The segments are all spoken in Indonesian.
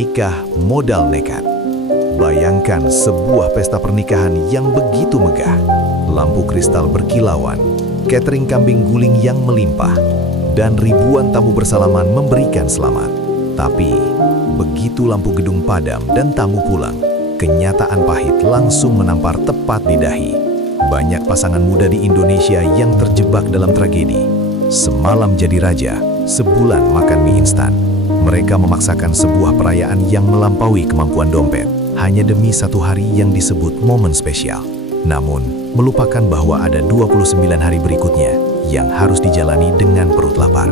Nikah modal nekat. Bayangkan sebuah pesta pernikahan yang begitu megah. Lampu kristal berkilauan, catering kambing guling yang melimpah, dan ribuan tamu bersalaman memberikan selamat. Tapi, begitu lampu gedung padam dan tamu pulang, kenyataan pahit langsung menampar tepat di dahi. Banyak pasangan muda di Indonesia yang terjebak dalam tragedi. Semalam jadi raja, sebulan makan mie instan. Mereka memaksakan sebuah perayaan yang melampaui kemampuan dompet hanya demi satu hari yang disebut momen spesial. Namun, melupakan bahwa ada 29 hari berikutnya yang harus dijalani dengan perut lapar.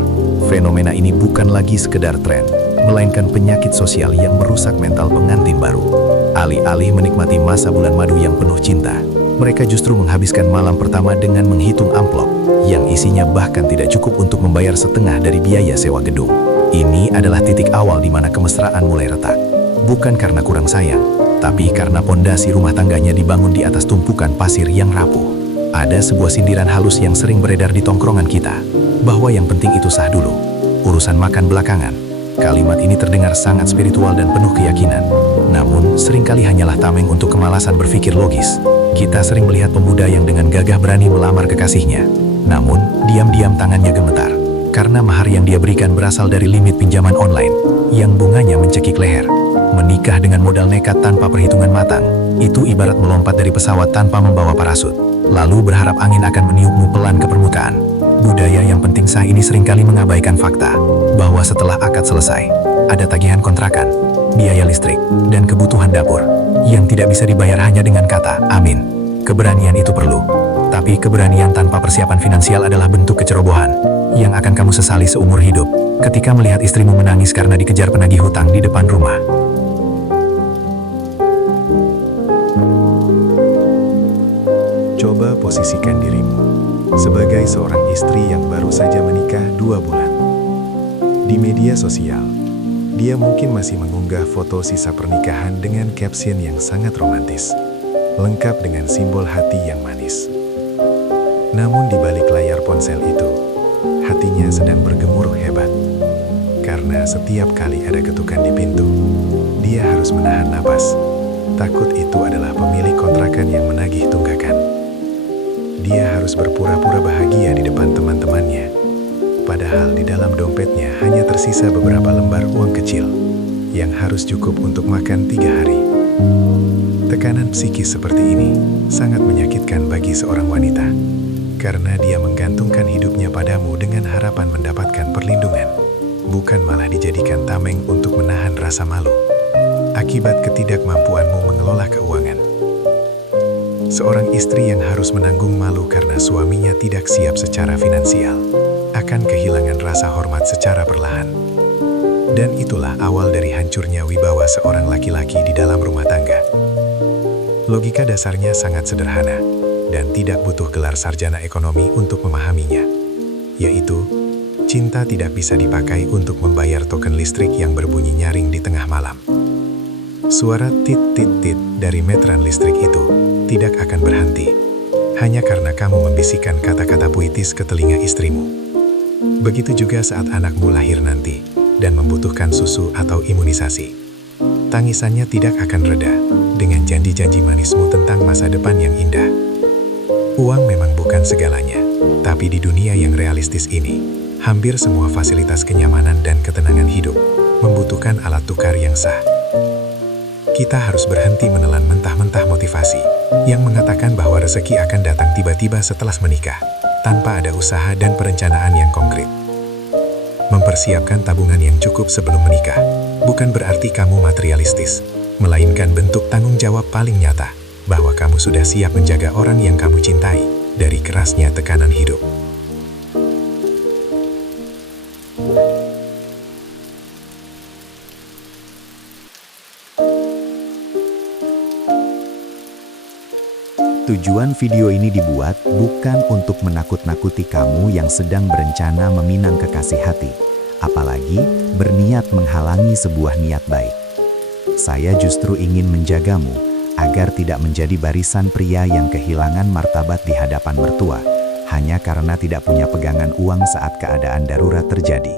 Fenomena ini bukan lagi sekedar tren, melainkan penyakit sosial yang merusak mental pengantin baru. Alih-alih menikmati masa bulan madu yang penuh cinta, mereka justru menghabiskan malam pertama dengan menghitung amplop yang isinya bahkan tidak cukup untuk membayar setengah dari biaya sewa gedung. Ini adalah titik awal di mana kemesraan mulai retak. Bukan karena kurang sayang, tapi karena pondasi rumah tangganya dibangun di atas tumpukan pasir yang rapuh. Ada sebuah sindiran halus yang sering beredar di tongkrongan kita, bahwa yang penting itu sah dulu, urusan makan belakangan. Kalimat ini terdengar sangat spiritual dan penuh keyakinan. Namun, seringkali hanyalah tameng untuk kemalasan berpikir logis. Kita sering melihat pemuda yang dengan gagah berani melamar kekasihnya. Namun, diam-diam tangannya gemetar. Karena mahar yang dia berikan berasal dari limit pinjaman online, yang bunganya mencekik leher. Menikah dengan modal nekat tanpa perhitungan matang, itu ibarat melompat dari pesawat tanpa membawa parasut, lalu berharap angin akan meniupmu pelan ke permukaan. Budaya yang penting sah ini seringkali mengabaikan fakta, bahwa setelah akad selesai, ada tagihan kontrakan, biaya listrik, dan kebutuhan dapur, yang tidak bisa dibayar hanya dengan kata, amin. Keberanian itu perlu, tapi keberanian tanpa persiapan finansial adalah bentuk kecerobohan, yang akan kamu sesali seumur hidup, ketika melihat istrimu menangis karena dikejar penagih hutang di depan rumah. Coba posisikan dirimu sebagai seorang istri yang baru saja menikah 2 bulan. Di media sosial, dia mungkin masih mengunggah foto sisa pernikahan dengan caption yang sangat romantis, lengkap dengan simbol hati yang manis. Namun di balik layar ponsel itu, hatinya sedang bergemuruh hebat. Karena setiap kali ada ketukan di pintu, dia harus menahan napas. Takut itu adalah pemilik kontrakan yang menagih tunggakan. Dia harus berpura-pura bahagia di depan teman-temannya. Padahal di dalam dompetnya hanya tersisa beberapa lembar uang kecil yang harus cukup untuk makan 3 hari. Tekanan psikis seperti ini sangat menyakitkan bagi seorang wanita, karena dia menggantungkan hidupnya padamu dengan harapan mendapatkan perlindungan, bukan malah dijadikan tameng untuk menahan rasa malu akibat ketidakmampuanmu mengelola keuangan. Seorang istri yang harus menanggung malu karena suaminya tidak siap secara finansial akan kehilangan rasa hormat secara perlahan. Dan itulah awal dari hancurnya wibawa seorang laki-laki di dalam rumah tangga. Logika dasarnya sangat sederhana dan tidak butuh gelar sarjana ekonomi untuk memahaminya, yaitu cinta tidak bisa dipakai untuk membayar token listrik yang berbunyi nyaring di tengah malam. Suara tit-tit-tit dari meteran listrik itu tidak akan berhenti, hanya karena kamu membisikkan kata-kata puitis ke telinga istrimu. Begitu juga saat anakmu lahir nanti dan membutuhkan susu atau imunisasi. Tangisannya tidak akan reda dengan janji-janji manismu tentang masa depan yang indah. Uang memang bukan segalanya, tapi di dunia yang realistis ini, hampir semua fasilitas kenyamanan dan ketenangan hidup membutuhkan alat tukar yang sah. Kita harus berhenti menelan mentah-mentah motivasi yang mengatakan bahwa rezeki akan datang tiba-tiba setelah menikah, tanpa ada usaha dan perencanaan yang konkret. Mempersiapkan tabungan yang cukup sebelum menikah bukan berarti kamu materialistis, melainkan bentuk tanggung jawab paling nyata bahwa kamu sudah siap menjaga orang yang kamu cintai dari kerasnya tekanan hidup. Tujuan video ini dibuat bukan untuk menakut-nakuti kamu yang sedang berencana meminang kekasih hati, apalagi berniat menghalangi sebuah niat baik. Saya justru ingin menjagamu agar tidak menjadi barisan pria yang kehilangan martabat di hadapan mertua hanya karena tidak punya pegangan uang saat keadaan darurat terjadi.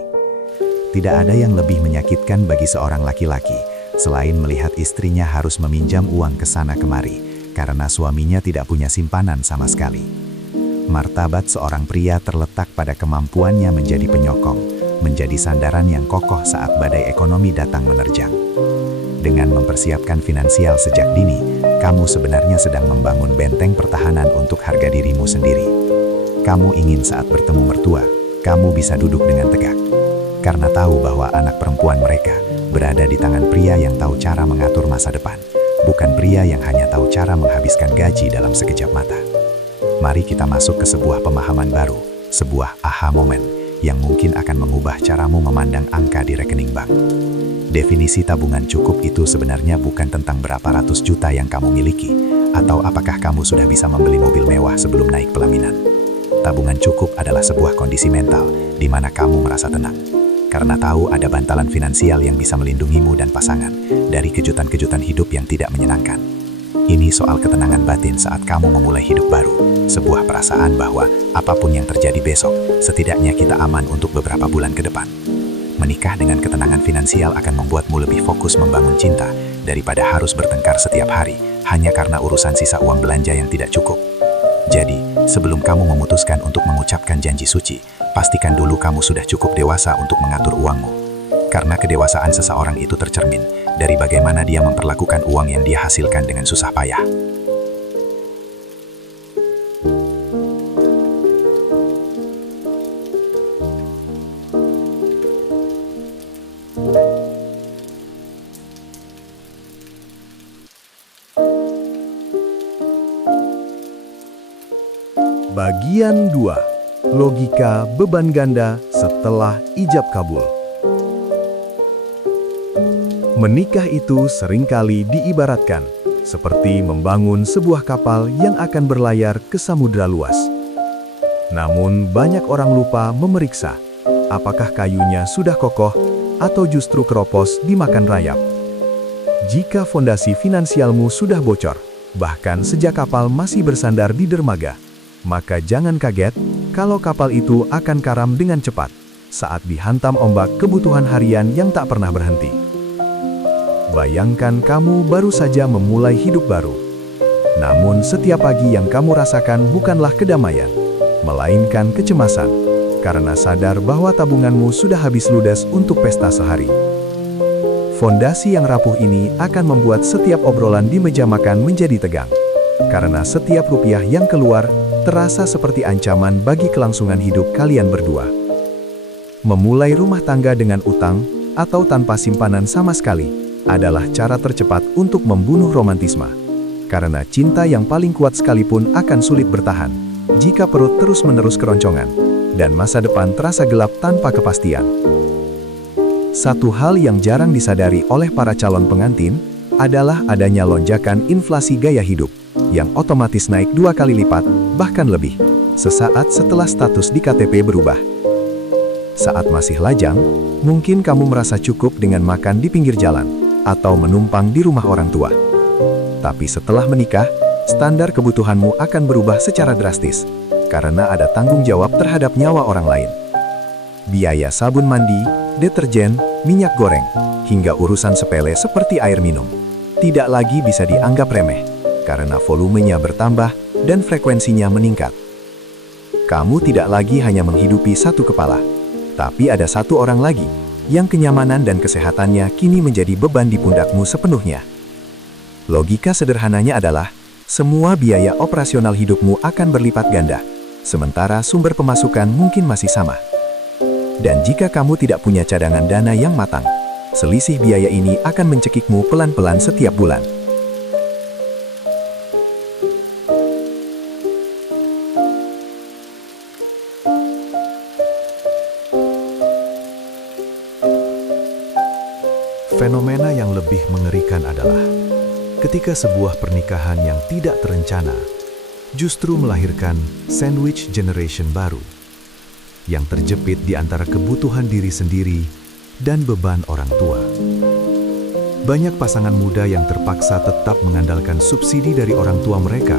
Tidak ada yang lebih menyakitkan bagi seorang laki-laki selain melihat istrinya harus meminjam uang ke sana kemari karena suaminya tidak punya simpanan sama sekali. Martabat seorang pria terletak pada kemampuannya menjadi penyokong, menjadi sandaran yang kokoh saat badai ekonomi datang menerjang. Dengan mempersiapkan finansial sejak dini, kamu sebenarnya sedang membangun benteng pertahanan untuk harga dirimu sendiri. Kamu ingin saat bertemu mertua, kamu bisa duduk dengan tegak. Karena tahu bahwa anak perempuan mereka berada di tangan pria yang tahu cara mengatur masa depan, bukan pria yang hanya tahu cara menghabiskan gaji dalam sekejap mata. Mari kita masuk ke sebuah pemahaman baru, sebuah aha moment yang mungkin akan mengubah caramu memandang angka di rekening bank. Definisi tabungan cukup itu sebenarnya bukan tentang berapa ratus juta yang kamu miliki, atau apakah kamu sudah bisa membeli mobil mewah sebelum naik pelaminan. Tabungan cukup adalah sebuah kondisi mental di mana kamu merasa tenang, karena tahu ada bantalan finansial yang bisa melindungimu dan pasangan dari kejutan-kejutan hidup yang tidak menyenangkan. Ini soal ketenangan batin saat kamu memulai hidup baru, sebuah perasaan bahwa apapun yang terjadi besok, setidaknya kita aman untuk beberapa bulan ke depan. Menikah dengan ketenangan finansial akan membuatmu lebih fokus membangun cinta daripada harus bertengkar setiap hari hanya karena urusan sisa uang belanja yang tidak cukup. Jadi, sebelum kamu memutuskan untuk mengucapkan janji suci, pastikan dulu kamu sudah cukup dewasa untuk mengatur uangmu. Karena kedewasaan seseorang itu tercermin dari bagaimana dia memperlakukan uang yang dia hasilkan dengan susah payah. Bagian 2. Logika beban ganda setelah ijab kabul. Menikah itu seringkali diibaratkan seperti membangun sebuah kapal yang akan berlayar ke samudra luas. Namun banyak orang lupa memeriksa apakah kayunya sudah kokoh atau justru keropos dimakan rayap. Jika fondasi finansialmu sudah bocor, bahkan sejak kapal masih bersandar di dermaga, maka jangan kaget kalau kapal itu akan karam dengan cepat saat dihantam ombak kebutuhan harian yang tak pernah berhenti. Bayangkan kamu baru saja memulai hidup baru. Namun setiap pagi yang kamu rasakan bukanlah kedamaian, melainkan kecemasan, karena sadar bahwa tabunganmu sudah habis ludes untuk pesta sehari. Fondasi yang rapuh ini akan membuat setiap obrolan di meja makan menjadi tegang, karena setiap rupiah yang keluar terasa seperti ancaman bagi kelangsungan hidup kalian berdua. Memulai rumah tangga dengan utang atau tanpa simpanan sama sekali adalah cara tercepat untuk membunuh romantisme. Karena cinta yang paling kuat sekalipun akan sulit bertahan jika perut terus-menerus keroncongan dan masa depan terasa gelap tanpa kepastian. Satu hal yang jarang disadari oleh para calon pengantin adalah adanya lonjakan inflasi gaya hidup yang otomatis naik 2 kali lipat, bahkan lebih, sesaat setelah status di KTP berubah. Saat masih lajang, mungkin kamu merasa cukup dengan makan di pinggir jalan, atau menumpang di rumah orang tua. Tapi setelah menikah, standar kebutuhanmu akan berubah secara drastis, karena ada tanggung jawab terhadap nyawa orang lain. Biaya sabun mandi, deterjen, minyak goreng, hingga urusan sepele seperti air minum, tidak lagi bisa dianggap remeh, karena volumenya bertambah dan frekuensinya meningkat. Kamu tidak lagi hanya menghidupi satu kepala, tapi ada satu orang lagi, yang kenyamanan dan kesehatannya kini menjadi beban di pundakmu sepenuhnya. Logika sederhananya adalah, semua biaya operasional hidupmu akan berlipat ganda, sementara sumber pemasukan mungkin masih sama. Dan jika kamu tidak punya cadangan dana yang matang, selisih biaya ini akan mencekikmu pelan-pelan setiap bulan. Fenomena yang lebih mengerikan adalah ketika sebuah pernikahan yang tidak terencana justru melahirkan sandwich generation baru yang terjepit di antara kebutuhan diri sendiri dan beban orang tua. Banyak pasangan muda yang terpaksa tetap mengandalkan subsidi dari orang tua mereka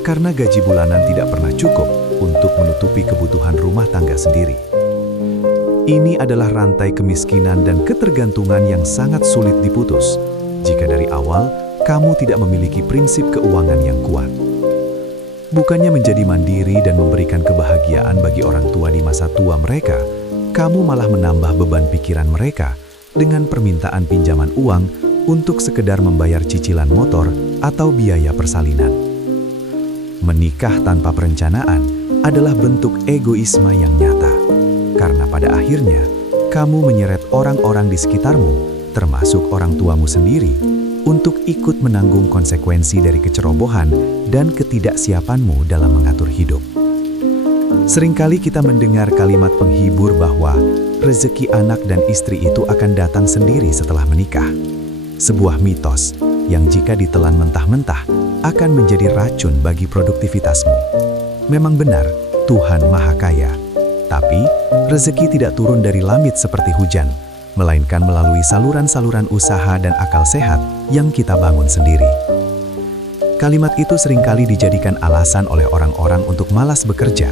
karena gaji bulanan tidak pernah cukup untuk menutupi kebutuhan rumah tangga sendiri. Ini adalah rantai kemiskinan dan ketergantungan yang sangat sulit diputus, jika dari awal kamu tidak memiliki prinsip keuangan yang kuat. Bukannya menjadi mandiri dan memberikan kebahagiaan bagi orang tua di masa tua mereka, kamu malah menambah beban pikiran mereka dengan permintaan pinjaman uang untuk sekedar membayar cicilan motor atau biaya persalinan. Menikah tanpa perencanaan adalah bentuk egoisme yang nyata, karena pada akhirnya kamu menyeret orang-orang di sekitarmu, termasuk orang tuamu sendiri, untuk ikut menanggung konsekuensi dari kecerobohan dan ketidaksiapanmu dalam mengatur hidup. Seringkali kita mendengar kalimat penghibur bahwa rezeki anak dan istri itu akan datang sendiri setelah menikah. Sebuah mitos yang jika ditelan mentah-mentah akan menjadi racun bagi produktivitasmu. Memang benar, Tuhan Maha Kaya. Tapi, rezeki tidak turun dari langit seperti hujan, melainkan melalui saluran-saluran usaha dan akal sehat yang kita bangun sendiri. Kalimat itu seringkali dijadikan alasan oleh orang-orang untuk malas bekerja,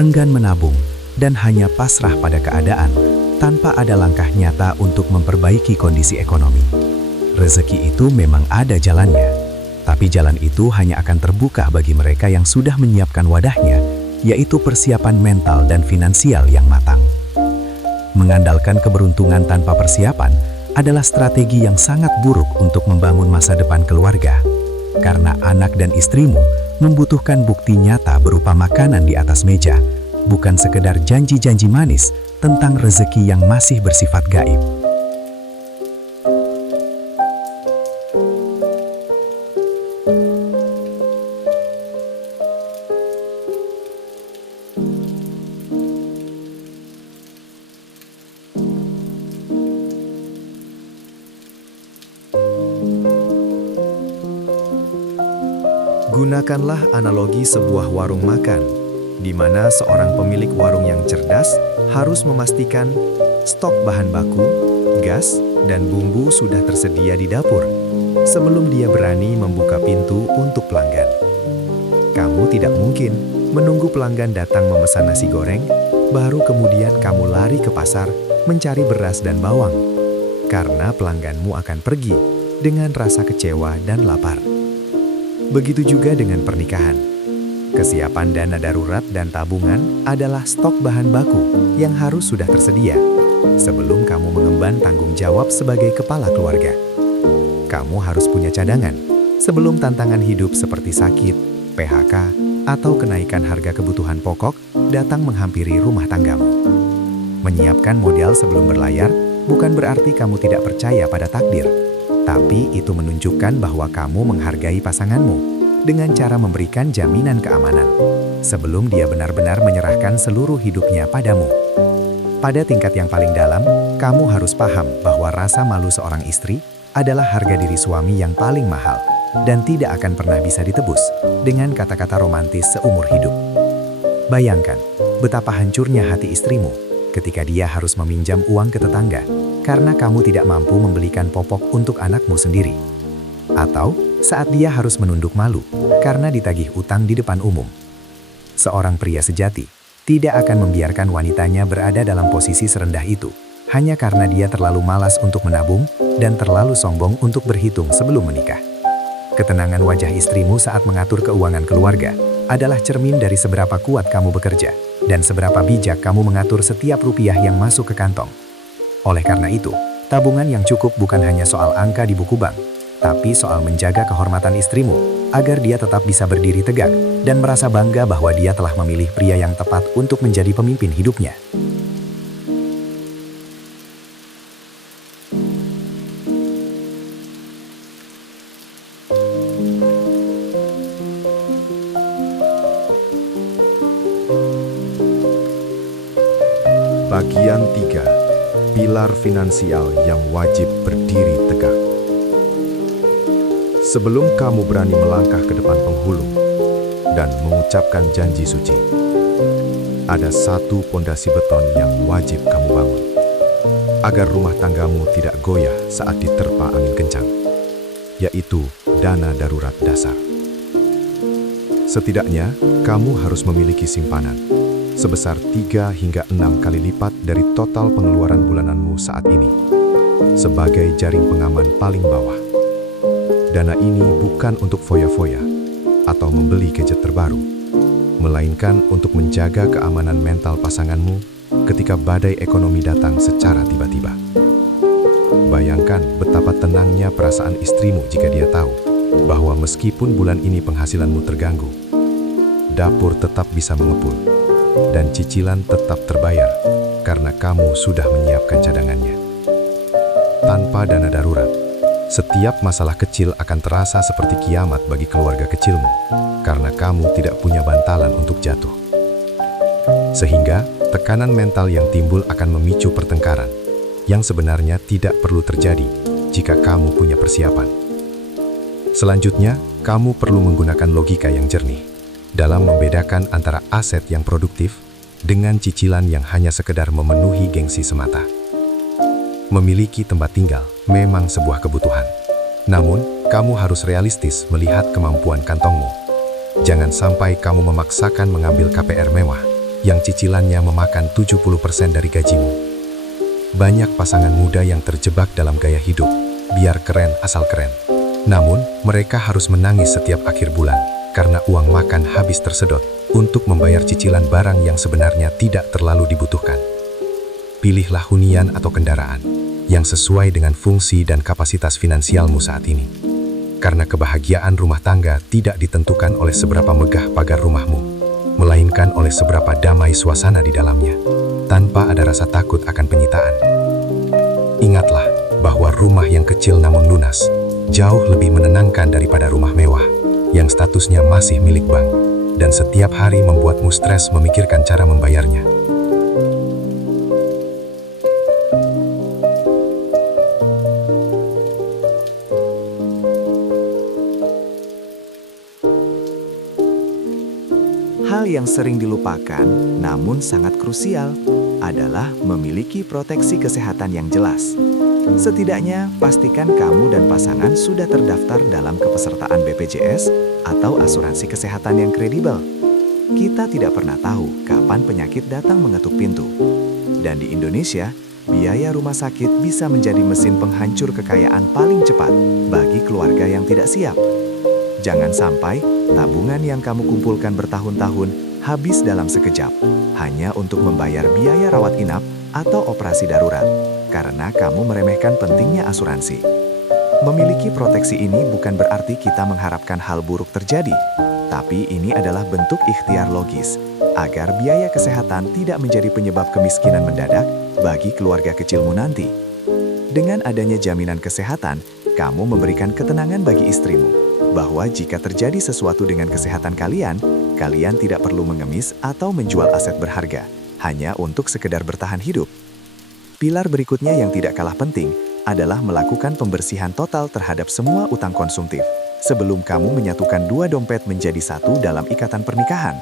enggan menabung, dan hanya pasrah pada keadaan tanpa ada langkah nyata untuk memperbaiki kondisi ekonomi. Rezeki itu memang ada jalannya, tapi jalan itu hanya akan terbuka bagi mereka yang sudah menyiapkan wadahnya, yaitu persiapan mental dan finansial yang matang. Mengandalkan keberuntungan tanpa persiapan adalah strategi yang sangat buruk untuk membangun masa depan keluarga, karena anak dan istrimu membutuhkan bukti nyata berupa makanan di atas meja, bukan sekedar janji-janji manis tentang rezeki yang masih bersifat gaib. Gunakanlah analogi sebuah warung makan, di mana seorang pemilik warung yang cerdas harus memastikan stok bahan baku, gas, dan bumbu sudah tersedia di dapur sebelum dia berani membuka pintu untuk pelanggan. Kamu tidak mungkin menunggu pelanggan datang memesan nasi goreng, baru kemudian kamu lari ke pasar mencari beras dan bawang, karena pelangganmu akan pergi dengan rasa kecewa dan lapar. Begitu juga dengan pernikahan. Kesiapan dana darurat dan tabungan adalah stok bahan baku yang harus sudah tersedia sebelum kamu mengemban tanggung jawab sebagai kepala keluarga. Kamu harus punya cadangan sebelum tantangan hidup seperti sakit, PHK, atau kenaikan harga kebutuhan pokok datang menghampiri rumah tanggamu. Menyiapkan modal sebelum berlayar bukan berarti kamu tidak percaya pada takdir, tapi itu menunjukkan bahwa kamu menghargai pasanganmu dengan cara memberikan jaminan keamanan sebelum dia benar-benar menyerahkan seluruh hidupnya padamu. Pada tingkat yang paling dalam, kamu harus paham bahwa rasa malu seorang istri adalah harga diri suami yang paling mahal dan tidak akan pernah bisa ditebus dengan kata-kata romantis seumur hidup. Bayangkan betapa hancurnya hati istrimu ketika dia harus meminjam uang ke tetangga karena kamu tidak mampu membelikan popok untuk anakmu sendiri. Atau saat dia harus menunduk malu karena ditagih utang di depan umum. Seorang pria sejati tidak akan membiarkan wanitanya berada dalam posisi serendah itu hanya karena dia terlalu malas untuk menabung dan terlalu sombong untuk berhitung sebelum menikah. Ketenangan wajah istrimu saat mengatur keuangan keluarga adalah cermin dari seberapa kuat kamu bekerja dan seberapa bijak kamu mengatur setiap rupiah yang masuk ke kantong. Oleh karena itu, tabungan yang cukup bukan hanya soal angka di buku bank, tapi soal menjaga kehormatan istrimu agar dia tetap bisa berdiri tegak dan merasa bangga bahwa dia telah memilih pria yang tepat untuk menjadi pemimpin hidupnya. Bagian 3. Pilar finansial yang wajib berdiri tegak. Sebelum kamu berani melangkah ke depan penghulu dan mengucapkan janji suci, ada satu pondasi beton yang wajib kamu bangun, agar rumah tanggamu tidak goyah saat diterpa angin kencang, yaitu dana darurat dasar. Setidaknya, kamu harus memiliki simpanan sebesar 3 hingga 6 kali lipat dari total pengeluaran bulananmu saat ini, sebagai jaring pengaman paling bawah. Dana ini bukan untuk foya-foya atau membeli gadget terbaru, melainkan untuk menjaga keamanan mental pasanganmu ketika badai ekonomi datang secara tiba-tiba. Bayangkan betapa tenangnya perasaan istrimu jika dia tahu bahwa meskipun bulan ini penghasilanmu terganggu, dapur tetap bisa mengepul dan cicilan tetap terbayar karena kamu sudah menyiapkan cadangannya. Tanpa dana darurat, setiap masalah kecil akan terasa seperti kiamat bagi keluarga kecilmu karena kamu tidak punya bantalan untuk jatuh. Sehingga tekanan mental yang timbul akan memicu pertengkaran yang sebenarnya tidak perlu terjadi jika kamu punya persiapan. Selanjutnya, kamu perlu menggunakan logika yang jernih dalam membedakan antara aset yang produktif dengan cicilan yang hanya sekedar memenuhi gengsi semata. Memiliki tempat tinggal memang sebuah kebutuhan. Namun, kamu harus realistis melihat kemampuan kantongmu. Jangan sampai kamu memaksakan mengambil KPR mewah yang cicilannya memakan 70% dari gajimu. Banyak pasangan muda yang terjebak dalam gaya hidup, biar keren asal keren. Namun, mereka harus menangis setiap akhir bulan karena uang makan habis tersedot untuk membayar cicilan barang yang sebenarnya tidak terlalu dibutuhkan. Pilihlah hunian atau kendaraan yang sesuai dengan fungsi dan kapasitas finansialmu saat ini. Karena kebahagiaan rumah tangga tidak ditentukan oleh seberapa megah pagar rumahmu, melainkan oleh seberapa damai suasana di dalamnya, tanpa ada rasa takut akan penyitaan. Ingatlah bahwa rumah yang kecil namun lunas jauh lebih menenangkan daripada rumah mewah yang statusnya masih milik bank dan setiap hari membuatmu stres memikirkan cara membayarnya. Hal yang sering dilupakan, namun sangat krusial, adalah memiliki proteksi kesehatan yang jelas. Setidaknya, pastikan kamu dan pasangan sudah terdaftar dalam kepesertaan BPJS atau asuransi kesehatan yang kredibel. Kita tidak pernah tahu kapan penyakit datang mengetuk pintu. Dan di Indonesia, biaya rumah sakit bisa menjadi mesin penghancur kekayaan paling cepat bagi keluarga yang tidak siap. Jangan sampai tabungan yang kamu kumpulkan bertahun-tahun habis dalam sekejap hanya untuk membayar biaya rawat inap atau operasi darurat karena kamu meremehkan pentingnya asuransi. Memiliki proteksi ini bukan berarti kita mengharapkan hal buruk terjadi, tapi ini adalah bentuk ikhtiar logis agar biaya kesehatan tidak menjadi penyebab kemiskinan mendadak bagi keluarga kecilmu nanti. Dengan adanya jaminan kesehatan, kamu memberikan ketenangan bagi istrimu bahwa jika terjadi sesuatu dengan kesehatan kalian, kalian tidak perlu mengemis atau menjual aset berharga hanya untuk sekedar bertahan hidup. Pilar berikutnya yang tidak kalah penting adalah melakukan pembersihan total terhadap semua utang konsumtif sebelum kamu menyatukan dua dompet menjadi satu dalam ikatan pernikahan.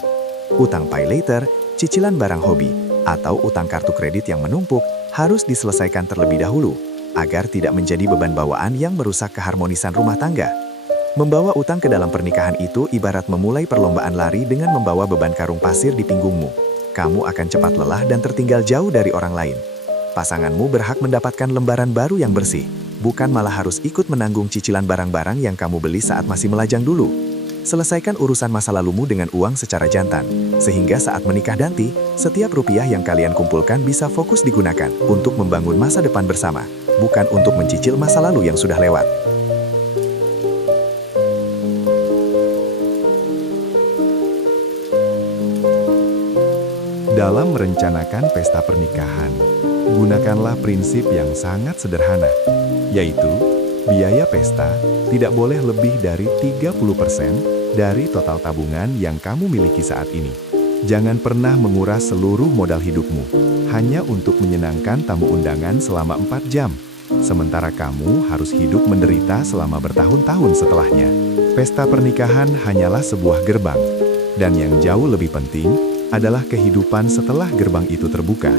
Utang pay later, cicilan barang hobi, atau utang kartu kredit yang menumpuk harus diselesaikan terlebih dahulu agar tidak menjadi beban bawaan yang merusak keharmonisan rumah tangga. Membawa utang ke dalam pernikahan itu ibarat memulai perlombaan lari dengan membawa beban karung pasir di pinggungmu. Kamu akan cepat lelah dan tertinggal jauh dari orang lain. Pasanganmu berhak mendapatkan lembaran baru yang bersih, bukan malah harus ikut menanggung cicilan barang-barang yang kamu beli saat masih melajang dulu. Selesaikan urusan masa lalumu dengan uang secara jantan, sehingga saat menikah nanti, setiap rupiah yang kalian kumpulkan bisa fokus digunakan untuk membangun masa depan bersama, bukan untuk mencicil masa lalu yang sudah lewat. Dalam merencanakan pesta pernikahan, gunakanlah prinsip yang sangat sederhana, yaitu biaya pesta tidak boleh lebih dari 30% dari total tabungan yang kamu miliki saat ini. Jangan pernah menguras seluruh modal hidupmu hanya untuk menyenangkan tamu undangan selama 4 jam, sementara kamu harus hidup menderita selama bertahun-tahun setelahnya. Pesta pernikahan hanyalah sebuah gerbang, dan yang jauh lebih penting adalah kehidupan setelah gerbang itu terbuka,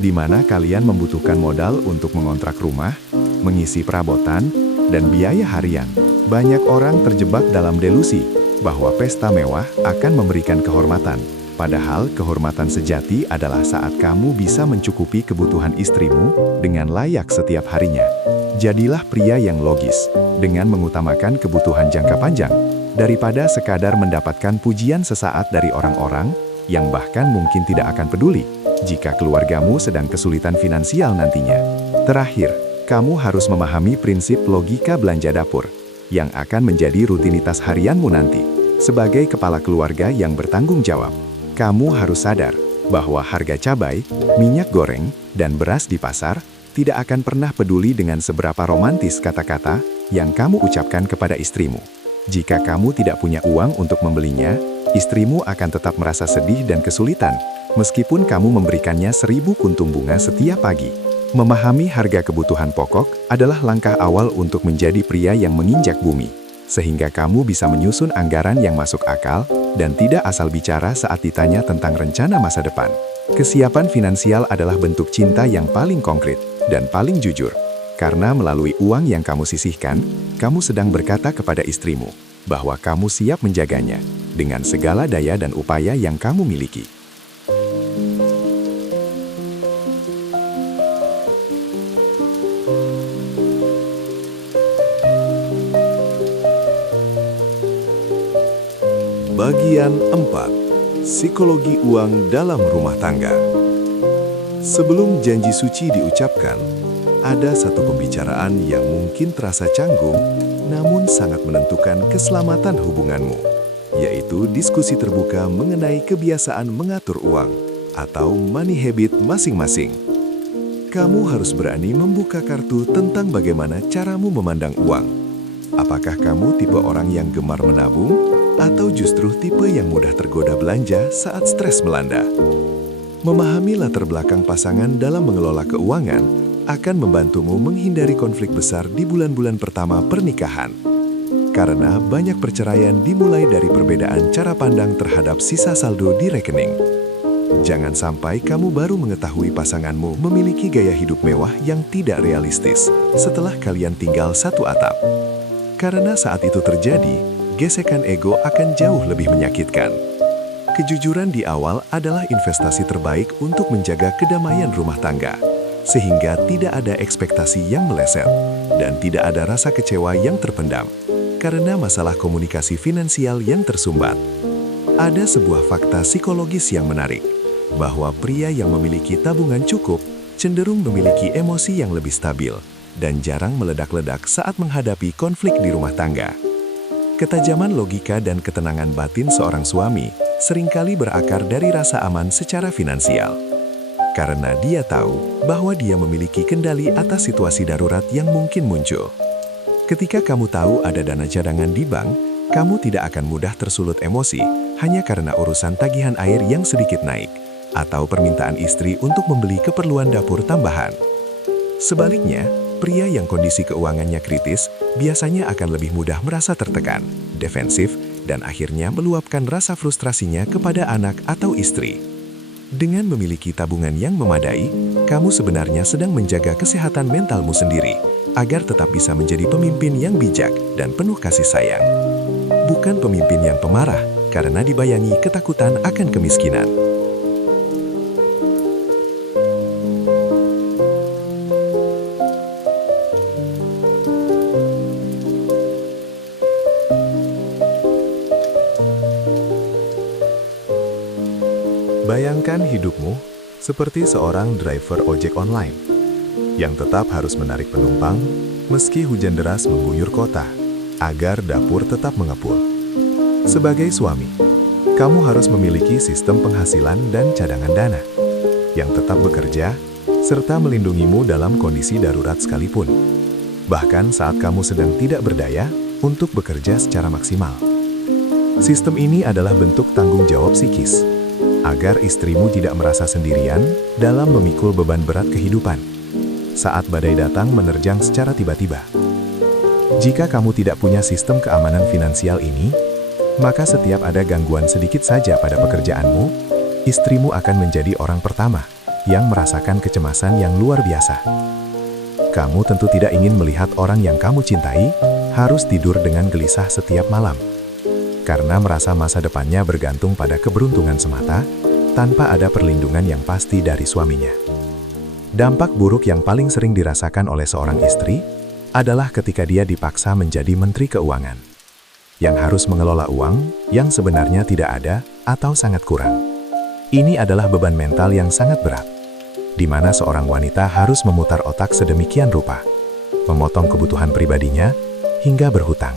di mana kalian membutuhkan modal untuk mengontrak rumah, mengisi perabotan, dan biaya harian. Banyak orang terjebak dalam delusi bahwa pesta mewah akan memberikan kehormatan, padahal kehormatan sejati adalah saat kamu bisa mencukupi kebutuhan istrimu dengan layak setiap harinya. Jadilah pria yang logis, dengan mengutamakan kebutuhan jangka panjang, daripada sekadar mendapatkan pujian sesaat dari orang-orang yang bahkan mungkin tidak akan peduli jika keluargamu sedang kesulitan finansial nantinya. Terakhir, kamu harus memahami prinsip logika belanja dapur yang akan menjadi rutinitas harianmu nanti. Sebagai kepala keluarga yang bertanggung jawab, kamu harus sadar bahwa harga cabai, minyak goreng, dan beras di pasar tidak akan pernah peduli dengan seberapa romantis kata-kata yang kamu ucapkan kepada istrimu. Jika kamu tidak punya uang untuk membelinya, istrimu akan tetap merasa sedih dan kesulitan, meskipun kamu memberikannya 1000 kuntum bunga setiap pagi. Memahami harga kebutuhan pokok adalah langkah awal untuk menjadi pria yang menginjak bumi, sehingga kamu bisa menyusun anggaran yang masuk akal dan tidak asal bicara saat ditanya tentang rencana masa depan. Kesiapan finansial adalah bentuk cinta yang paling konkret dan paling jujur, karena melalui uang yang kamu sisihkan, kamu sedang berkata kepada istrimu bahwa kamu siap menjaganya dengan segala daya dan upaya yang kamu miliki. Bagian 4. Psikologi uang dalam rumah tangga. Sebelum janji suci diucapkan, ada satu pembicaraan yang mungkin terasa canggung, namun sangat menentukan keselamatan hubunganmu, yaitu diskusi terbuka mengenai kebiasaan mengatur uang atau money habit masing-masing. Kamu harus berani membuka kartu tentang bagaimana caramu memandang uang. Apakah kamu tipe orang yang gemar menabung, atau justru tipe yang mudah tergoda belanja saat stres melanda? Memahami latar belakang pasangan dalam mengelola keuangan akan membantumu menghindari konflik besar di bulan-bulan pertama pernikahan. Karena banyak perceraian dimulai dari perbedaan cara pandang terhadap sisa saldo di rekening. Jangan sampai kamu baru mengetahui pasanganmu memiliki gaya hidup mewah yang tidak realistis setelah kalian tinggal satu atap. Karena saat itu terjadi, gesekan ego akan jauh lebih menyakitkan. Kejujuran di awal adalah investasi terbaik untuk menjaga kedamaian rumah tangga, sehingga tidak ada ekspektasi yang meleset dan tidak ada rasa kecewa yang terpendam karena masalah komunikasi finansial yang tersumbat. Ada sebuah fakta psikologis yang menarik, bahwa pria yang memiliki tabungan cukup cenderung memiliki emosi yang lebih stabil dan jarang meledak-ledak saat menghadapi konflik di rumah tangga. Ketajaman logika dan ketenangan batin seorang suami seringkali berakar dari rasa aman secara finansial. Karena dia tahu bahwa dia memiliki kendali atas situasi darurat yang mungkin muncul. Ketika kamu tahu ada dana cadangan di bank, kamu tidak akan mudah tersulut emosi hanya karena urusan tagihan air yang sedikit naik, atau permintaan istri untuk membeli keperluan dapur tambahan. Sebaliknya, pria yang kondisi keuangannya kritis biasanya akan lebih mudah merasa tertekan, defensif, dan akhirnya meluapkan rasa frustrasinya kepada anak atau istri. Dengan memiliki tabungan yang memadai, kamu sebenarnya sedang menjaga kesehatan mentalmu sendiri, agar tetap bisa menjadi pemimpin yang bijak dan penuh kasih sayang. Bukan pemimpin yang pemarah, karena dibayangi ketakutan akan kemiskinan. Bayangkan hidupmu seperti seorang driver ojek online yang tetap harus menarik penumpang meski hujan deras mengguyur kota agar dapur tetap mengepul. Sebagai suami, kamu harus memiliki sistem penghasilan dan cadangan dana yang tetap bekerja serta melindungimu dalam kondisi darurat sekalipun, bahkan saat kamu sedang tidak berdaya untuk bekerja secara maksimal. Sistem ini adalah bentuk tanggung jawab psikis agar istrimu tidak merasa sendirian dalam memikul beban berat kehidupan saat badai datang menerjang secara tiba-tiba. Jika kamu tidak punya sistem keamanan finansial ini, maka setiap ada gangguan sedikit saja pada pekerjaanmu, istrimu akan menjadi orang pertama yang merasakan kecemasan yang luar biasa. Kamu tentu tidak ingin melihat orang yang kamu cintai harus tidur dengan gelisah setiap malam, karena merasa masa depannya bergantung pada keberuntungan semata, tanpa ada perlindungan yang pasti dari suaminya. Dampak buruk yang paling sering dirasakan oleh seorang istri adalah ketika dia dipaksa menjadi Menteri Keuangan, yang harus mengelola uang yang sebenarnya tidak ada atau sangat kurang. Ini adalah beban mental yang sangat berat, di mana seorang wanita harus memutar otak sedemikian rupa, memotong kebutuhan pribadinya, hingga berhutang,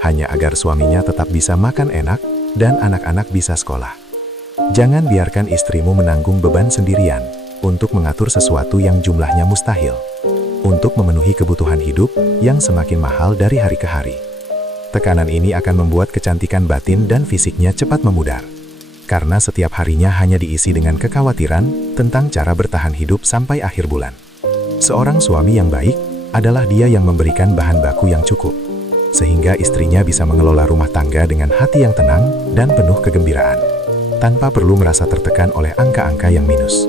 hanya agar suaminya tetap bisa makan enak dan anak-anak bisa sekolah. Jangan biarkan istrimu menanggung beban sendirian untuk mengatur sesuatu yang jumlahnya mustahil, untuk memenuhi kebutuhan hidup yang semakin mahal dari hari ke hari. Tekanan ini akan membuat kecantikan batin dan fisiknya cepat memudar, karena setiap harinya hanya diisi dengan kekhawatiran tentang cara bertahan hidup sampai akhir bulan. Seorang suami yang baik adalah dia yang memberikan bahan baku yang cukup, sehingga istrinya bisa mengelola rumah tangga dengan hati yang tenang dan penuh kegembiraan, tanpa perlu merasa tertekan oleh angka-angka yang minus.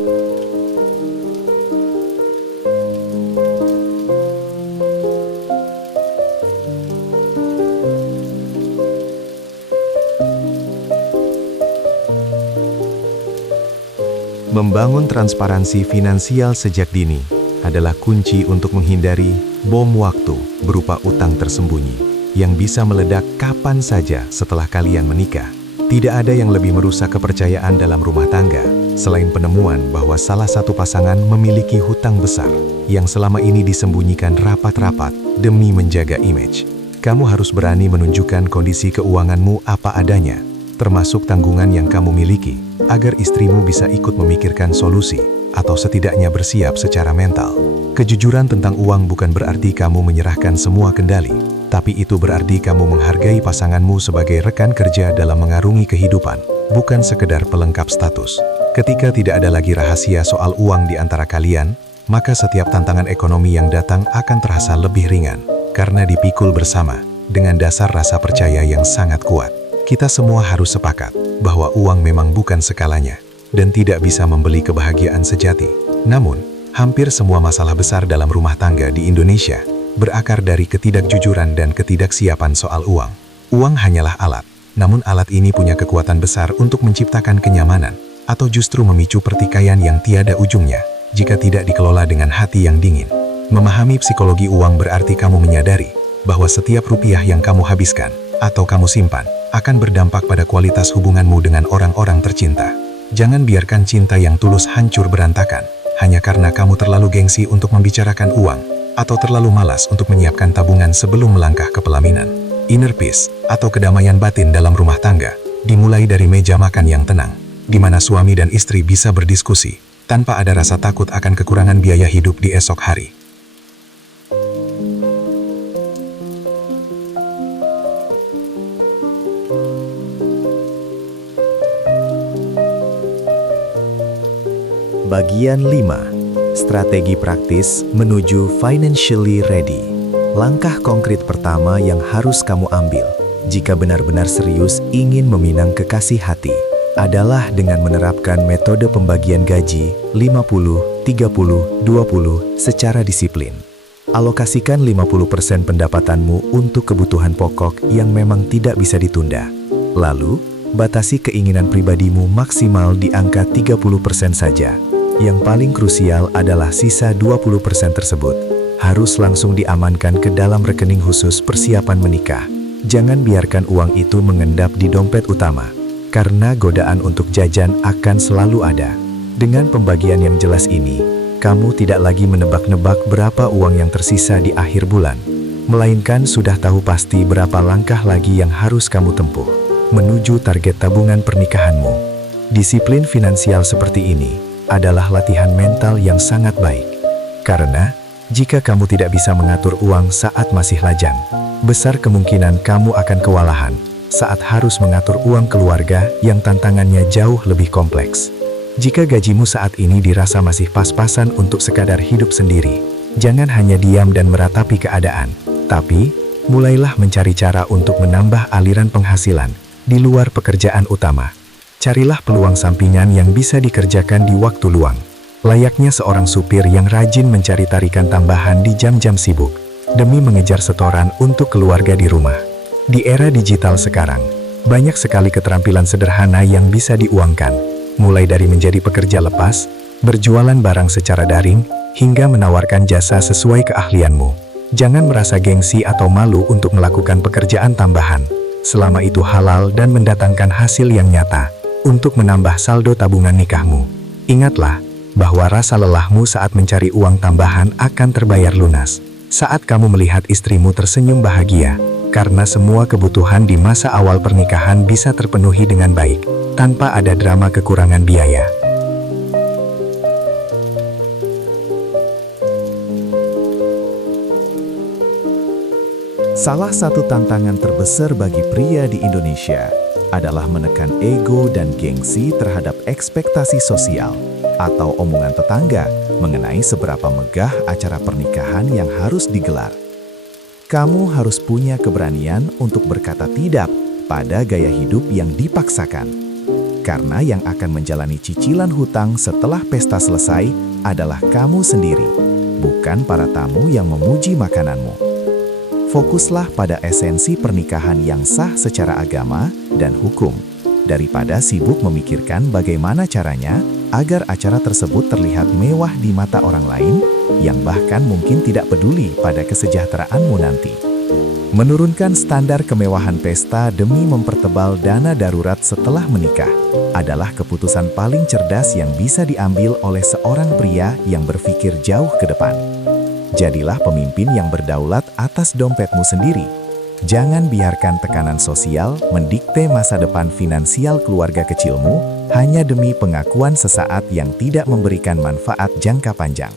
Membangun transparansi finansial sejak dini adalah kunci untuk menghindari bom waktu berupa utang tersembunyi yang bisa meledak kapan saja setelah kalian menikah. Tidak ada yang lebih merusak kepercayaan dalam rumah tangga selain penemuan bahwa salah satu pasangan memiliki hutang besar yang selama ini disembunyikan rapat-rapat demi menjaga image. Kamu harus berani menunjukkan kondisi keuanganmu apa adanya, termasuk tanggungan yang kamu miliki, agar istrimu bisa ikut memikirkan solusi atau setidaknya bersiap secara mental. Kejujuran tentang uang bukan berarti kamu menyerahkan semua kendali, tapi itu berarti kamu menghargai pasanganmu sebagai rekan kerja dalam mengarungi kehidupan, bukan sekedar pelengkap status. Ketika tidak ada lagi rahasia soal uang di antara kalian, maka setiap tantangan ekonomi yang datang akan terasa lebih ringan, karena dipikul bersama dengan dasar rasa percaya yang sangat kuat. Kita semua harus sepakat bahwa uang memang bukan segalanya dan tidak bisa membeli kebahagiaan sejati. Namun, hampir semua masalah besar dalam rumah tangga di Indonesia berakar dari ketidakjujuran dan ketidaksiapan soal uang. Uang hanyalah alat, namun alat ini punya kekuatan besar untuk menciptakan kenyamanan atau justru memicu pertikaian yang tiada ujungnya jika tidak dikelola dengan hati yang dingin. Memahami psikologi uang berarti kamu menyadari bahwa setiap rupiah yang kamu habiskan atau kamu simpan akan berdampak pada kualitas hubunganmu dengan orang-orang tercinta. Jangan biarkan cinta yang tulus hancur berantakan hanya karena kamu terlalu gengsi untuk membicarakan uang atau terlalu malas untuk menyiapkan tabungan sebelum melangkah ke pelaminan. Inner peace atau kedamaian batin dalam rumah tangga dimulai dari meja makan yang tenang, di mana suami dan istri bisa berdiskusi tanpa ada rasa takut akan kekurangan biaya hidup di esok hari. Bagian 5. Strategi praktis menuju financially ready. Langkah konkret pertama yang harus kamu ambil jika benar-benar serius ingin meminang kekasih hati adalah dengan menerapkan metode pembagian gaji 50, 30, 20 secara disiplin. Alokasikan 50% pendapatanmu untuk kebutuhan pokok yang memang tidak bisa ditunda. Lalu, batasi keinginan pribadimu maksimal di angka 30% saja. Yang paling krusial adalah sisa 20% tersebut harus langsung diamankan ke dalam rekening khusus persiapan menikah. Jangan biarkan uang itu mengendap di dompet utama, karena godaan untuk jajan akan selalu ada. Dengan pembagian yang jelas ini, kamu tidak lagi menebak-nebak berapa uang yang tersisa di akhir bulan, melainkan sudah tahu pasti berapa langkah lagi yang harus kamu tempuh menuju target tabungan pernikahanmu. Disiplin finansial seperti ini adalah latihan mental yang sangat baik. Karena, jika kamu tidak bisa mengatur uang saat masih lajang, besar kemungkinan kamu akan kewalahan saat harus mengatur uang keluarga yang tantangannya jauh lebih kompleks. Jika gajimu saat ini dirasa masih pas-pasan untuk sekadar hidup sendiri, jangan hanya diam dan meratapi keadaan, tapi mulailah mencari cara untuk menambah aliran penghasilan di luar pekerjaan utama. Carilah peluang sampingan yang bisa dikerjakan di waktu luang, layaknya seorang supir yang rajin mencari tarikan tambahan di jam-jam sibuk, demi mengejar setoran untuk keluarga di rumah. Di era digital sekarang, banyak sekali keterampilan sederhana yang bisa diuangkan, mulai dari menjadi pekerja lepas, berjualan barang secara daring, hingga menawarkan jasa sesuai keahlianmu. Jangan merasa gengsi atau malu untuk melakukan pekerjaan tambahan, selama itu halal dan mendatangkan hasil yang nyata, untuk menambah saldo tabungan nikahmu. Ingatlah, bahwa rasa lelahmu saat mencari uang tambahan akan terbayar lunas, saat kamu melihat istrimu tersenyum bahagia, karena semua kebutuhan di masa awal pernikahan bisa terpenuhi dengan baik, tanpa ada drama kekurangan biaya. Salah satu tantangan terbesar bagi pria di Indonesia adalah menekan ego dan gengsi terhadap ekspektasi sosial atau omongan tetangga mengenai seberapa megah acara pernikahan yang harus digelar. Kamu harus punya keberanian untuk berkata tidak pada gaya hidup yang dipaksakan. Karena yang akan menjalani cicilan hutang setelah pesta selesai adalah kamu sendiri, bukan para tamu yang memuji makananmu. Fokuslah pada esensi pernikahan yang sah secara agama dan hukum, daripada sibuk memikirkan bagaimana caranya agar acara tersebut terlihat mewah di mata orang lain yang bahkan mungkin tidak peduli pada kesejahteraanmu nanti. Menurunkan standar kemewahan pesta demi mempertebal dana darurat setelah menikah adalah keputusan paling cerdas yang bisa diambil oleh seorang pria yang berpikir jauh ke depan. Jadilah pemimpin yang berdaulat atas dompetmu sendiri. Jangan biarkan tekanan sosial mendikte masa depan finansial keluarga kecilmu hanya demi pengakuan sesaat yang tidak memberikan manfaat jangka panjang.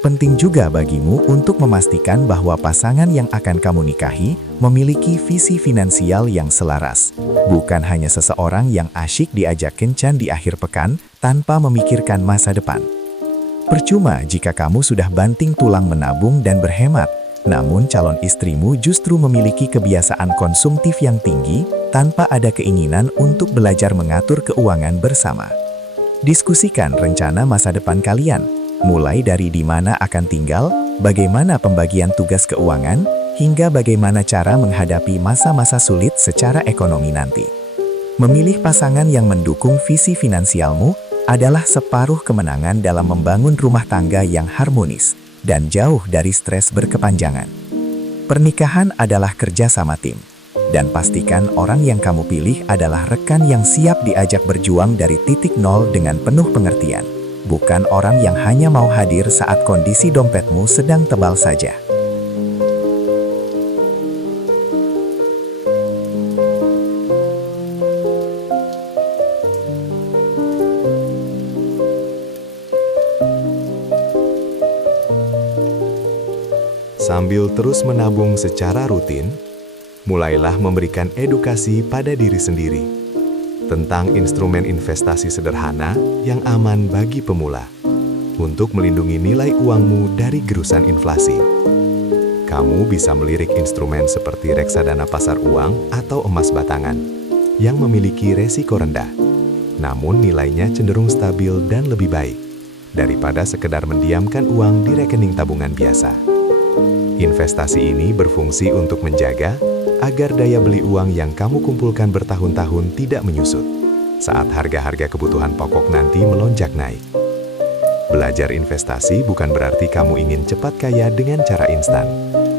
Penting juga bagimu untuk memastikan bahwa pasangan yang akan kamu nikahi memiliki visi finansial yang selaras, bukan hanya seseorang yang asyik diajak kencan di akhir pekan tanpa memikirkan masa depan. Percuma jika kamu sudah banting tulang menabung dan berhemat, namun calon istrimu justru memiliki kebiasaan konsumtif yang tinggi tanpa ada keinginan untuk belajar mengatur keuangan bersama. Diskusikan rencana masa depan kalian, mulai dari di mana akan tinggal, bagaimana pembagian tugas keuangan, hingga bagaimana cara menghadapi masa-masa sulit secara ekonomi nanti. Memilih pasangan yang mendukung visi finansialmu adalah separuh kemenangan dalam membangun rumah tangga yang harmonis dan jauh dari stres berkepanjangan. Pernikahan adalah kerja sama tim, dan pastikan orang yang kamu pilih adalah rekan yang siap diajak berjuang dari titik nol dengan penuh pengertian, bukan orang yang hanya mau hadir saat kondisi dompetmu sedang tebal saja. Sambil terus menabung secara rutin, mulailah memberikan edukasi pada diri sendiri tentang instrumen investasi sederhana yang aman bagi pemula untuk melindungi nilai uangmu dari gerusan inflasi. Kamu bisa melirik instrumen seperti reksadana pasar uang atau emas batangan yang memiliki resiko rendah, namun nilainya cenderung stabil dan lebih baik daripada sekedar mendiamkan uang di rekening tabungan biasa. Investasi ini berfungsi untuk menjaga agar daya beli uang yang kamu kumpulkan bertahun-tahun tidak menyusut saat harga-harga kebutuhan pokok nanti melonjak naik. Belajar investasi bukan berarti kamu ingin cepat kaya dengan cara instan,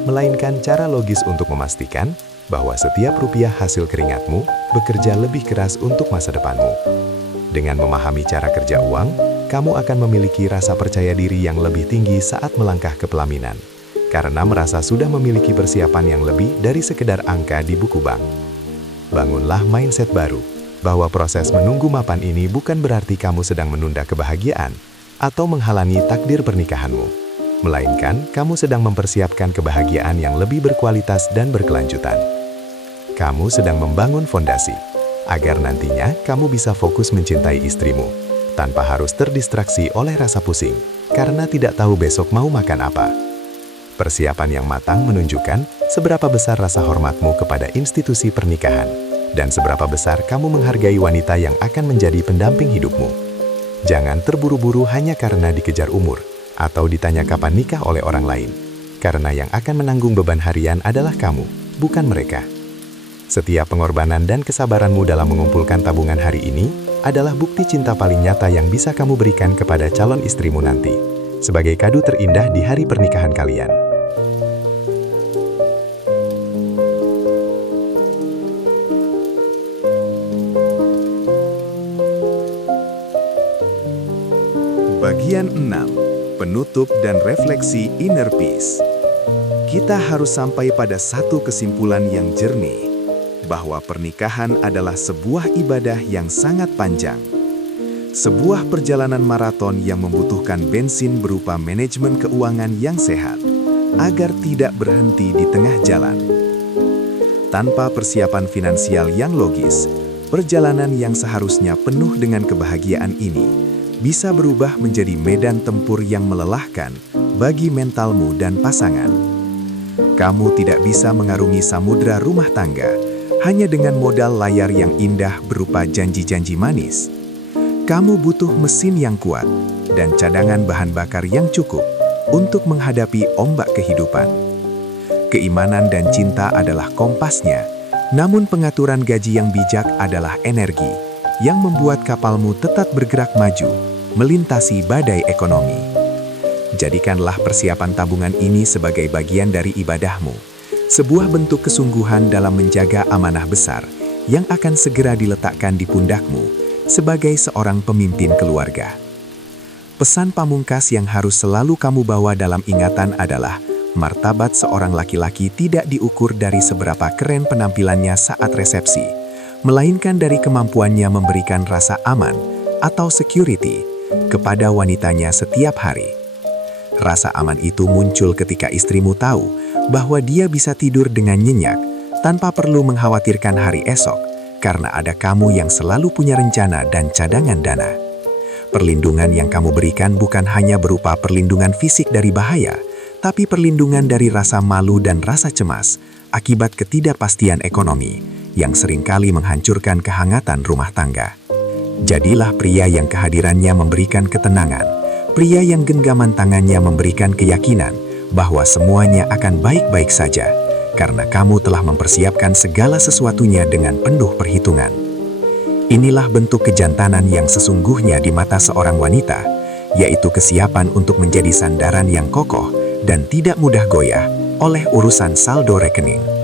melainkan cara logis untuk memastikan bahwa setiap rupiah hasil keringatmu bekerja lebih keras untuk masa depanmu. Dengan memahami cara kerja uang, kamu akan memiliki rasa percaya diri yang lebih tinggi saat melangkah ke pelaminan, karena merasa sudah memiliki persiapan yang lebih dari sekedar angka di buku bank. Bangunlah mindset baru, bahwa proses menunggu mapan ini bukan berarti kamu sedang menunda kebahagiaan atau menghalangi takdir pernikahanmu, melainkan kamu sedang mempersiapkan kebahagiaan yang lebih berkualitas dan berkelanjutan. Kamu sedang membangun fondasi, agar nantinya kamu bisa fokus mencintai istrimu, tanpa harus terdistraksi oleh rasa pusing, karena tidak tahu besok mau makan apa. Persiapan yang matang menunjukkan seberapa besar rasa hormatmu kepada institusi pernikahan, dan seberapa besar kamu menghargai wanita yang akan menjadi pendamping hidupmu. Jangan terburu-buru hanya karena dikejar umur, atau ditanya kapan nikah oleh orang lain, karena yang akan menanggung beban harian adalah kamu, bukan mereka. Setiap pengorbanan dan kesabaranmu dalam mengumpulkan tabungan hari ini adalah bukti cinta paling nyata yang bisa kamu berikan kepada calon istrimu nanti, sebagai kado terindah di hari pernikahan kalian. Bagian 6. Penutup dan refleksi inner peace. Kita harus sampai pada satu kesimpulan yang jernih, bahwa pernikahan adalah sebuah ibadah yang sangat panjang. Sebuah perjalanan maraton yang membutuhkan bensin berupa manajemen keuangan yang sehat, agar tidak berhenti di tengah jalan. Tanpa persiapan finansial yang logis, perjalanan yang seharusnya penuh dengan kebahagiaan ini bisa berubah menjadi medan tempur yang melelahkan bagi mentalmu dan pasangan. Kamu tidak bisa mengarungi samudra rumah tangga hanya dengan modal layar yang indah berupa janji-janji manis. Kamu butuh mesin yang kuat dan cadangan bahan bakar yang cukup untuk menghadapi ombak kehidupan. Keimanan dan cinta adalah kompasnya, namun pengaturan gaji yang bijak adalah energi yang membuat kapalmu tetap bergerak maju, melintasi badai ekonomi. Jadikanlah persiapan tabungan ini sebagai bagian dari ibadahmu, sebuah bentuk kesungguhan dalam menjaga amanah besar yang akan segera diletakkan di pundakmu sebagai seorang pemimpin keluarga. Pesan pamungkas yang harus selalu kamu bawa dalam ingatan adalah martabat seorang laki-laki tidak diukur dari seberapa keren penampilannya saat resepsi, melainkan dari kemampuannya memberikan rasa aman atau security kepada wanitanya setiap hari. Rasa aman itu muncul ketika istrimu tahu bahwa dia bisa tidur dengan nyenyak tanpa perlu mengkhawatirkan hari esok karena ada kamu yang selalu punya rencana dan cadangan dana. Perlindungan yang kamu berikan bukan hanya berupa perlindungan fisik dari bahaya, tapi perlindungan dari rasa malu dan rasa cemas akibat ketidakpastian ekonomi yang seringkali menghancurkan kehangatan rumah tangga. Jadilah pria yang kehadirannya memberikan ketenangan, pria yang genggaman tangannya memberikan keyakinan bahwa semuanya akan baik-baik saja, karena kamu telah mempersiapkan segala sesuatunya dengan penuh perhitungan. Inilah bentuk kejantanan yang sesungguhnya di mata seorang wanita, yaitu kesiapan untuk menjadi sandaran yang kokoh dan tidak mudah goyah oleh urusan saldo rekening.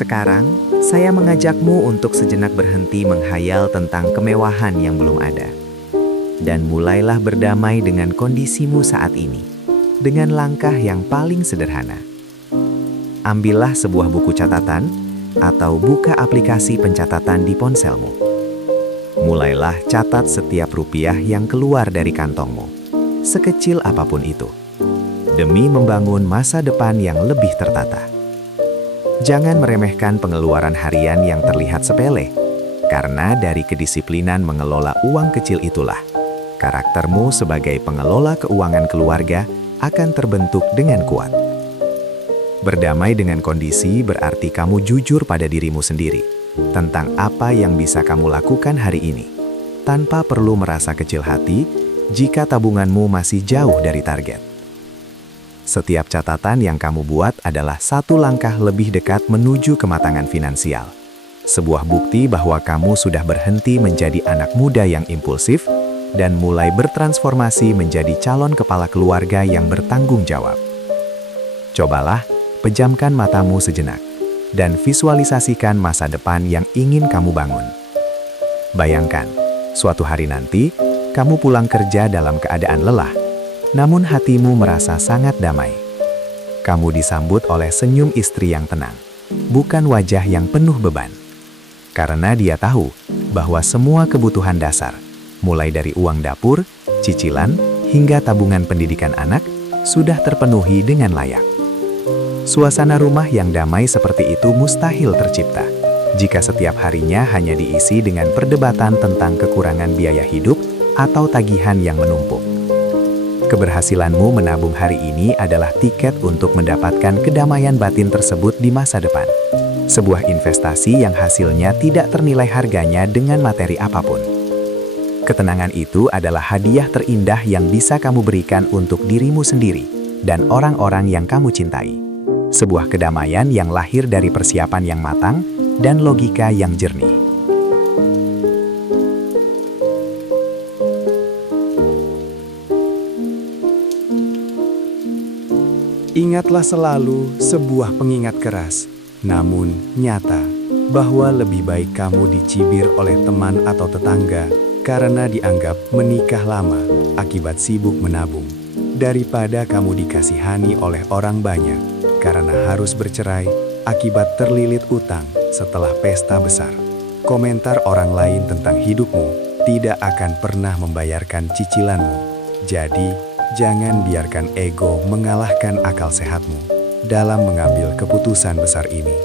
Sekarang, saya mengajakmu untuk sejenak berhenti menghayal tentang kemewahan yang belum ada. Dan mulailah berdamai dengan kondisimu saat ini, dengan langkah yang paling sederhana. Ambillah sebuah buku catatan, atau buka aplikasi pencatatan di ponselmu. Mulailah catat setiap rupiah yang keluar dari kantongmu, sekecil apapun itu, demi membangun masa depan yang lebih tertata. Jangan meremehkan pengeluaran harian yang terlihat sepele, karena dari kedisiplinan mengelola uang kecil itulah, karaktermu sebagai pengelola keuangan keluarga akan terbentuk dengan kuat. Berdamai dengan kondisi berarti kamu jujur pada dirimu sendiri tentang apa yang bisa kamu lakukan hari ini, tanpa perlu merasa kecil hati jika tabunganmu masih jauh dari target. Setiap catatan yang kamu buat adalah satu langkah lebih dekat menuju kematangan finansial. Sebuah bukti bahwa kamu sudah berhenti menjadi anak muda yang impulsif dan mulai bertransformasi menjadi calon kepala keluarga yang bertanggung jawab. Cobalah, pejamkan matamu sejenak dan visualisasikan masa depan yang ingin kamu bangun. Bayangkan, suatu hari nanti, kamu pulang kerja dalam keadaan lelah, namun hatimu merasa sangat damai. Kamu disambut oleh senyum istri yang tenang, bukan wajah yang penuh beban. Karena dia tahu bahwa semua kebutuhan dasar, mulai dari uang dapur, cicilan, hingga tabungan pendidikan anak, sudah terpenuhi dengan layak. Suasana rumah yang damai seperti itu mustahil tercipta jika setiap harinya hanya diisi dengan perdebatan tentang kekurangan biaya hidup atau tagihan yang menumpuk. Keberhasilanmu menabung hari ini adalah tiket untuk mendapatkan kedamaian batin tersebut di masa depan. Sebuah investasi yang hasilnya tidak ternilai harganya dengan materi apapun. Ketenangan itu adalah hadiah terindah yang bisa kamu berikan untuk dirimu sendiri dan orang-orang yang kamu cintai. Sebuah kedamaian yang lahir dari persiapan yang matang dan logika yang jernih. Ingatlah selalu sebuah pengingat keras, namun nyata, bahwa lebih baik kamu dicibir oleh teman atau tetangga karena dianggap menikah lama akibat sibuk menabung, daripada kamu dikasihani oleh orang banyak karena harus bercerai akibat terlilit utang setelah pesta besar. Komentar orang lain tentang hidupmu tidak akan pernah membayarkan cicilanmu. Jadi, jangan biarkan ego mengalahkan akal sehatmu dalam mengambil keputusan besar ini.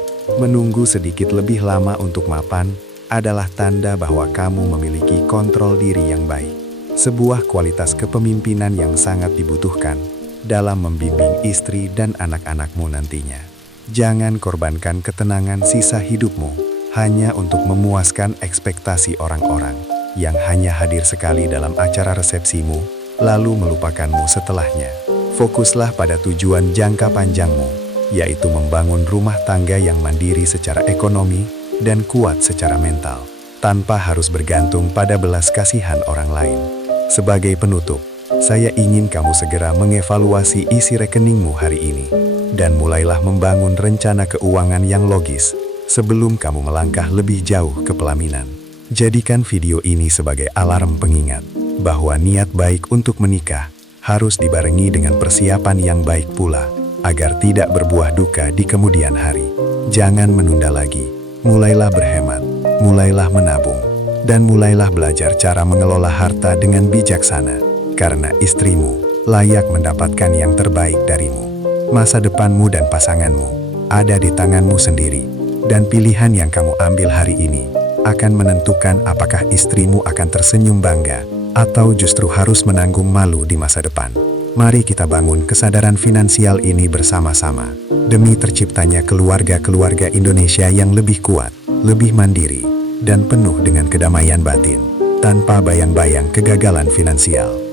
Menunggu sedikit lebih lama untuk mapan adalah tanda bahwa kamu memiliki kontrol diri yang baik. Sebuah kualitas kepemimpinan yang sangat dibutuhkan dalam membimbing istri dan anak-anakmu nantinya. Jangan korbankan ketenangan sisa hidupmu hanya untuk memuaskan ekspektasi orang-orang yang hanya hadir sekali dalam acara resepsimu, lalu melupakanmu setelahnya. Fokuslah pada tujuan jangka panjangmu, yaitu membangun rumah tangga yang mandiri secara ekonomi dan kuat secara mental, tanpa harus bergantung pada belas kasihan orang lain. Sebagai penutup, saya ingin kamu segera mengevaluasi isi rekeningmu hari ini, dan mulailah membangun rencana keuangan yang logis sebelum kamu melangkah lebih jauh ke pelaminan. Jadikan video ini sebagai alarm pengingat bahwa niat baik untuk menikah harus dibarengi dengan persiapan yang baik pula, agar tidak berbuah duka di kemudian hari. Jangan menunda lagi. Mulailah berhemat, mulailah menabung, dan mulailah belajar cara mengelola harta dengan bijaksana, karena istrimu layak mendapatkan yang terbaik darimu. Masa depanmu dan pasanganmu ada di tanganmu sendiri, dan pilihan yang kamu ambil hari ini akan menentukan apakah istrimu akan tersenyum bangga atau justru harus menanggung malu di masa depan. Mari kita bangun kesadaran finansial ini bersama-sama, demi terciptanya keluarga-keluarga Indonesia yang lebih kuat, lebih mandiri, dan penuh dengan kedamaian batin, tanpa bayang-bayang kegagalan finansial.